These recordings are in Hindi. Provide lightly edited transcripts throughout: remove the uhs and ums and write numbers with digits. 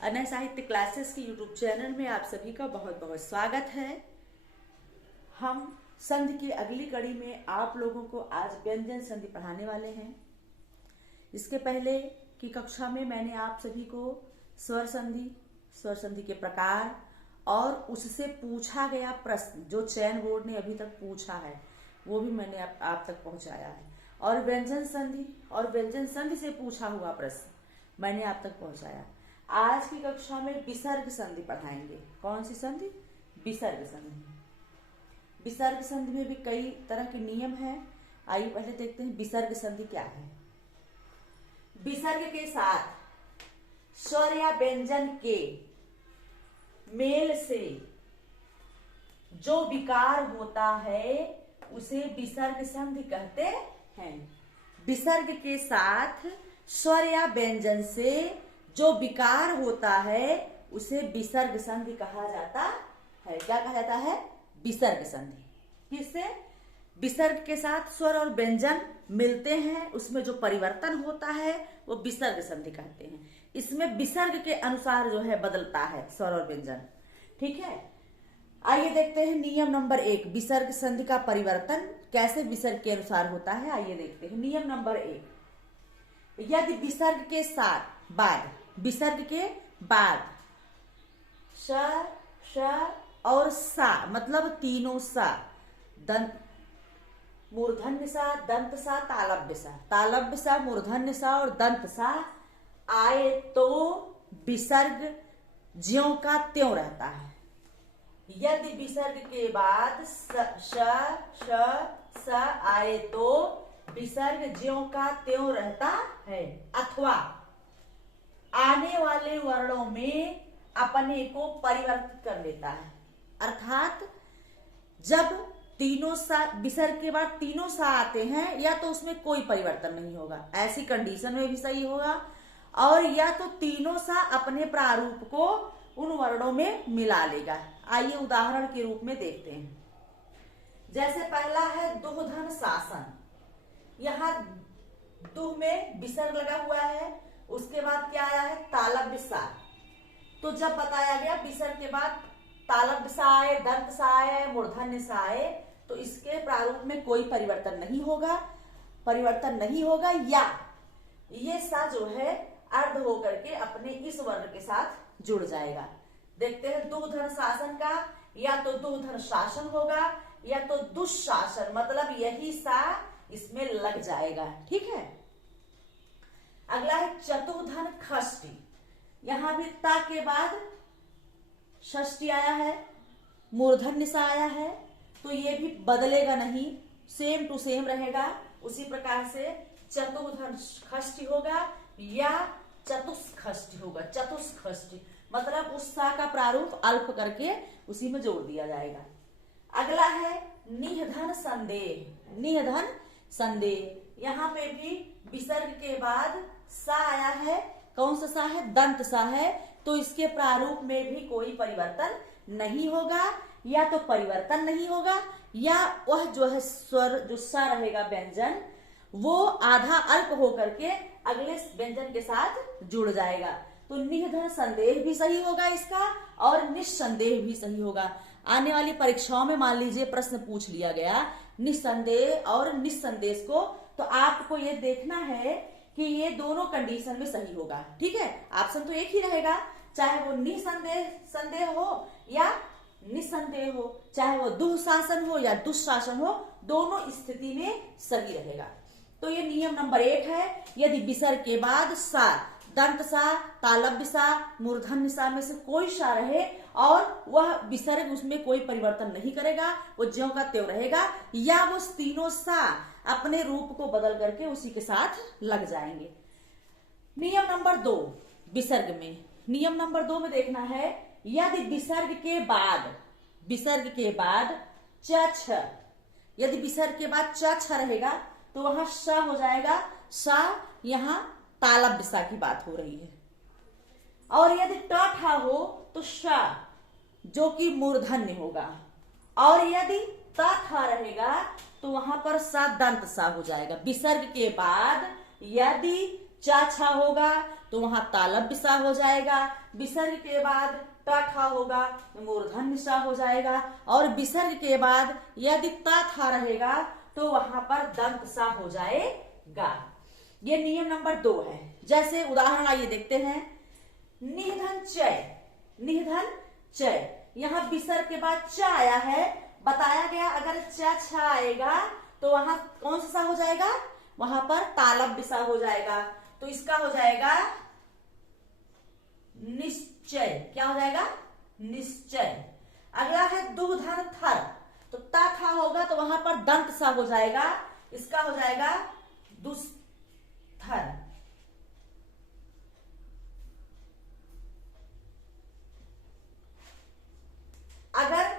अनय साहित्य क्लासेस के यूट्यूब चैनल में आप सभी का बहुत बहुत स्वागत है। हम संधि की अगली कड़ी में आप लोगों को आज व्यंजन संधि पढ़ाने वाले हैं। इसके पहले की कक्षा में मैंने आप सभी को स्वर संधि के प्रकार और उससे पूछा गया प्रश्न जो चयन बोर्ड ने अभी तक पूछा है वो भी मैंने आप तक पहुंचाया है, और व्यंजन संधि से पूछा हुआ प्रश्न मैंने आप तक पहुंचाया। आज की कक्षा में विसर्ग संधि पढ़ाएंगे। कौन सी संधि? विसर्ग संधि। विसर्ग संधि में भी कई तरह के नियम हैं। आइए पहले देखते हैं विसर्ग संधि क्या है। विसर्ग के साथ स्वर या व्यंजन के मेल से जो विकार होता है उसे विसर्ग संधि कहते हैं। विसर्ग के साथ स्वर या व्यंजन से जो विकार होता है उसे विसर्ग संधि कहा जाता है। क्या कहा जाता है? विसर्ग संधि। किससे? विसर्ग के साथ स्वर और व्यंजन मिलते हैं, उसमें जो परिवर्तन होता है वो विसर्ग संधि कहते हैं। इसमें विसर्ग के अनुसार जो है बदलता है स्वर और व्यंजन। ठीक है, आइए देखते हैं नियम नंबर 1, विसर्ग संधि का परिवर्तन कैसे विसर्ग के अनुसार होता है। आइए देखते हैं नियम नंबर 1, यदि विसर्ग के बाद श और सा मतलब तीनों सा, मूर्धन्य सा, दंत सा, तालव्य सा, मूर्धन्य सा और दंत सा आए तो विसर्ग ज्यों का त्यों रहता है। यदि विसर्ग के बाद श आए तो विसर्ग ज्यों का त्यों रहता है, अथवा आने वाले वर्णों में अपने को परिवर्तित कर लेता है। अर्थात जब तीनों सा विसर्ग के बाद तीनों सा आते हैं या तो उसमें कोई परिवर्तन नहीं होगा, ऐसी कंडीशन में भी सही होगा, और या तो तीनों सा अपने प्रारूप को उन वर्णों में मिला लेगा। आइए उदाहरण के रूप में देखते हैं। जैसे पहला है दुहधन शासन। यहाँ दुह में विसर्ग लगा हुआ है, उसके बाद क्या आया है? तालव्य सा। तो जब बताया गया विसर्ग के बाद तालव्य सा आए, दंत सा आए, मूर्धन्य सा आए, तो इसके प्रारूप में कोई परिवर्तन नहीं होगा, या ये सा जो है अर्ध होकर के अपने इस वर्ण के साथ जुड़ जाएगा। देखते हैं दुहधन शासन का, या तो दुहधन शासन होगा या तो दुशासन, मतलब यही सा इसमें लग जाएगा। ठीक है, अगला है चतुर्धन खष्टी। यहां भी ता के बाद षष्ठी आया है, मूर्धन्य सा आया है, तो ये भी बदलेगा नहीं, सेम टू सेम रहेगा। उसी प्रकार से चतुर्धन खष्टी होगा या चतुष्खष्टी होगा। चतुष्खष्टी मतलब उस सा का प्रारूप अल्प करके उसी में जोड़ दिया जाएगा। अगला है निधन संदेह। यहाँ पे भी विसर्ग के बाद सा आया है। कौन सा सा है? दंत सा है, तो इसके प्रारूप में भी कोई परिवर्तन नहीं होगा, या तो परिवर्तन नहीं होगा, या वह जो है स्वर जो सा रहेगा व्यंजन वो आधा अल्प होकर के अगले व्यंजन के साथ जुड़ जाएगा। तो निधन संदेह भी सही होगा इसका, और निस्संदेह भी सही होगा। आने वाली परीक्षाओं में मान लीजिए प्रश्न पूछ लिया गया निस्संदेह और निस्संदेश को, तो आपको ये देखना है कि ये दोनों कंडीशन में सही होगा। ठीक है, ऑप्शन तो एक ही रहेगा, चाहे वो निसंदेह हो या निसंदेह हो, चाहे वो दुशासन हो या दुशासन हो, दोनों स्थिति में सही रहेगा। तो ये नियम नंबर 1 है, यदि विसर्ग के बाद सा, दंत सा, तालव्य सा, मूर्धन्य सा में से कोई सा रहे और वह विसर्ग उसमें कोई परिवर्तन नहीं करेगा, वो ज्यों का त्यों रहेगा, या वो तीनों सा अपने रूप को बदल करके उसी के साथ लग जाएंगे। नियम नंबर 2 विसर्ग में, नियम नंबर 2 में देखना है, यदि विसर्ग के बाद च, यदि विसर्ग के बाद च रहेगा तो वहां श हो जाएगा। सा यहां तालव्य सा की बात हो रही है, और यदि ट हो तो श जो कि मूर्धन्य होगा, और यदि त रहेगा तो वहां पर सा दंत सा हो जाएगा। विसर्ग के बाद यदि चा छा होगा तो वहां तालब बिसा हो जाएगा। विसर्ग के बाद ट ठा होगा तो मूर्धन्य सा हो जाएगा। और विसर्ग के बाद यदि ता था रहेगा तो वहां पर दंत सा हो जाएगा। ये नियम नंबर 2 है। जैसे उदाहरण आइए देखते हैं। निधन चय, निधन चय, यहाँ विसर्ग के बाद च आया है। बताया गया अगर च छा आएगा तो वहां कौन सा हो जाएगा, वहां पर तालब बिसा हो जाएगा। तो इसका हो जाएगा निश्चय। क्या हो जाएगा, निश्चय। अगला है दुधन थर, तो ता था होगा तो वहां पर दंत सा हो जाएगा। इसका हो जाएगा दुस्तर। अगर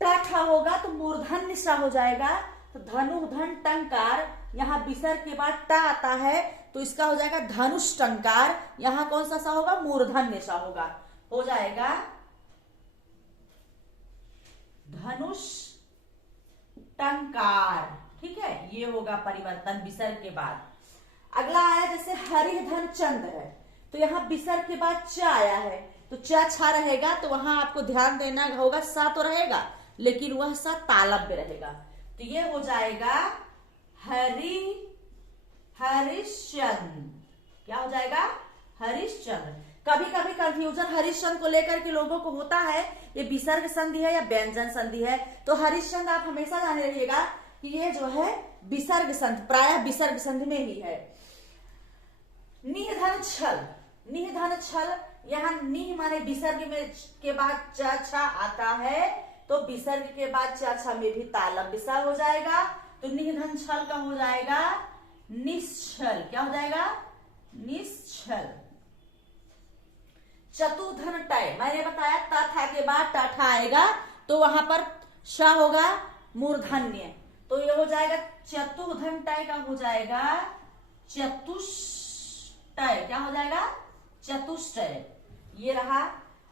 टा ठा होगा तो मूर्धन्य सा हो जाएगा। तो धनु धन टंकार, यहाँ विसर्ग के बाद टा आता है तो इसका हो जाएगा धनुष टंकार। यहाँ कौन सा होगा, मूर्धन्य सा होगा, हो जाएगा धनुष टंकार। ठीक है, ये होगा परिवर्तन विसर्ग के बाद। अगला आया जैसे हरिधन चंद्र है, तो यहाँ विसर्ग के बाद च आया है तो च छा रहेगा तो वहां आपको ध्यान देना होगा, सा तो रहेगा लेकिन वह सा तालब में रहेगा। तो ये हो जाएगा हरिश्चंद्र। क्या हो जाएगा, हरिश्चंद्र। कभी कभी कंफ्यूजन हरिश्चंद्र को लेकर के लोगों को होता है, ये विसर्ग संधि है या व्यंजन संधि है। तो हरिश्चंद्र आप हमेशा जाने रहिएगा कि ये जो है विसर्ग संधि, प्रायः विसर्ग संधि में ही है। निधन छल, निधन छल, यहाँ निह माने विसर्ग में के बाद च छा आता है तो विसर्ग के बाद च छा में भी तालब बिसा हो जाएगा। तो निधन छल का हो जाएगा निश्चल। क्या हो जाएगा, निश्चल। चतुधन टय, मैंने बताया ता था के बाद टा ठा आएगा तो वहां पर श होगा मूर्धन्य, तो ये हो जाएगा चतुधन टय का हो जाएगा चतुष्टय। क्या हो जाएगा, चतुष्टय। ये रहा।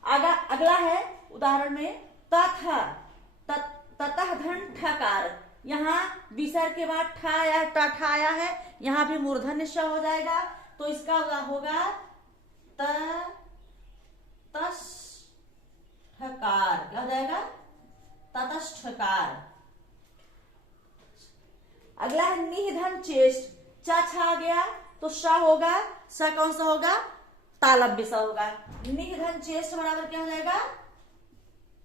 अगला है उदाहरण में तथा, ततः धन ठकार, यहाँ विसर्ग के बाद ठा आया, टा ठा आया है, यहाँ भी मूर्धन्य श हो जाएगा। तो इसका होगा ततष्ठकार। क्या हो जाएगा, ततष्ठकार। अगला है निधन चेष्ट, चा छा आ गया तो श होगा, स कौन सा होगा, तालब बिसा होगा। निधन चेष्ट बराबर क्या हो जाएगा,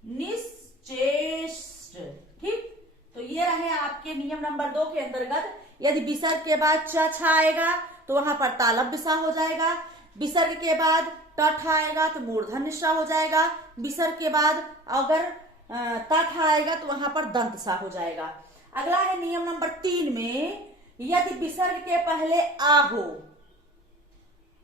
निश्चेष्ट। ठीक, तो ये रहे आपके नियम नंबर 2 के अंतर्गत। यदि विसर्ग के बाद च छा आएगा तो वहां पर तालब बिसा हो जाएगा। विसर्ग के बाद ट ठा आएगा तो मूर्धन्य सा हो जाएगा। विसर्ग के बाद अगर ता ठा आएगा तो वहां पर दंत सा हो जाएगा। अगला है नियम नंबर 3 में, यदि विसर्ग के पहले आ हो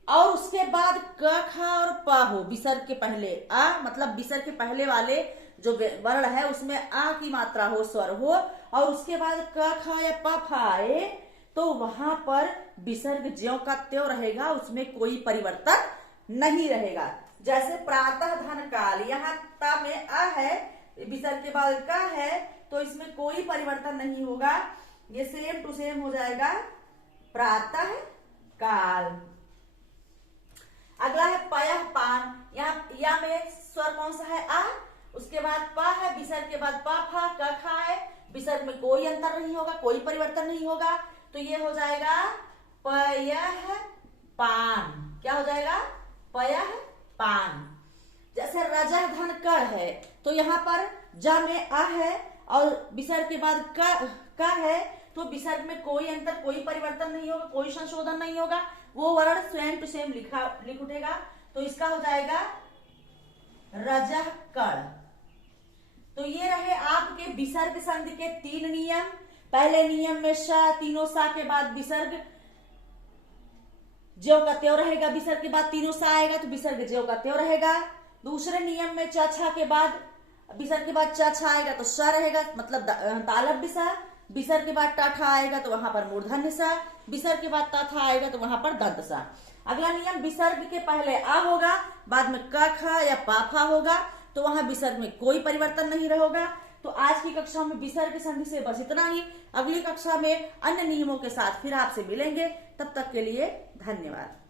और उसके बाद क ख और प हो, विसर्ग के पहले आ मतलब विसर्ग के पहले वाले जो वर्ण है उसमें आ की मात्रा हो, स्वर हो, और उसके बाद क ख या प फ आए तो वहां पर विसर्ग ज्यों का त्यों रहेगा, उसमें कोई परिवर्तन नहीं रहेगा। जैसे प्रातः धन काल, यहाँ ता में आ है, विसर्ग के बाद का है तो इसमें कोई परिवर्तन नहीं होगा, ये सेम टू सेम हो जाएगा प्रातः काल। अगला है पयः पान, यहाँ या में स्वर कौन सा है, आ, उसके बाद प है, विसर्ग के बाद प फ क ख है, विसर्ग में कोई अंतर नहीं होगा, कोई परिवर्तन नहीं होगा। तो ये हो जाएगा पयः पान। क्या हो जाएगा, पयः पान। जैसे रजह धन कर है तो यहाँ पर ज में आ है और विसर्ग के बाद का है तो विसर्ग में कोई अंतर, कोई परिवर्तन नहीं होगा, कोई संशोधन नहीं होगा, वो वर्ण सेम टू सेम लिख उठेगा। तो इसका हो जाएगा रजह कण। तो ये रहे आपके विसर्ग संधि के 3 नियम। पहले नियम में श, तीनों सा के बाद विसर्ग ज्यों का त्यों रहेगा, विसर्ग के बाद तीनों सा आएगा तो विसर्ग ज्यों का त्यों रहेगा। दूसरे नियम में च छा के बाद विसर्ग के बाद च छा आएगा तो स रहेगा, मतलब तालब बिसा। विसर्ग के बाद टा ठा आएगा तो वहां पर मूर्धन्य सा। विसर्ग के बाद ता था आएगा तो वहां पर दंत सा। अगला नियम, विसर्ग के पहले आ होगा, बाद में क ख या पा फा होगा तो वहां विसर्ग में कोई परिवर्तन नहीं रहेगा। तो आज की कक्षा में विसर्ग संधि से बस इतना ही। अगली कक्षा में अन्य नियमों के साथ फिर आपसे मिलेंगे। तब तक के लिए धन्यवाद।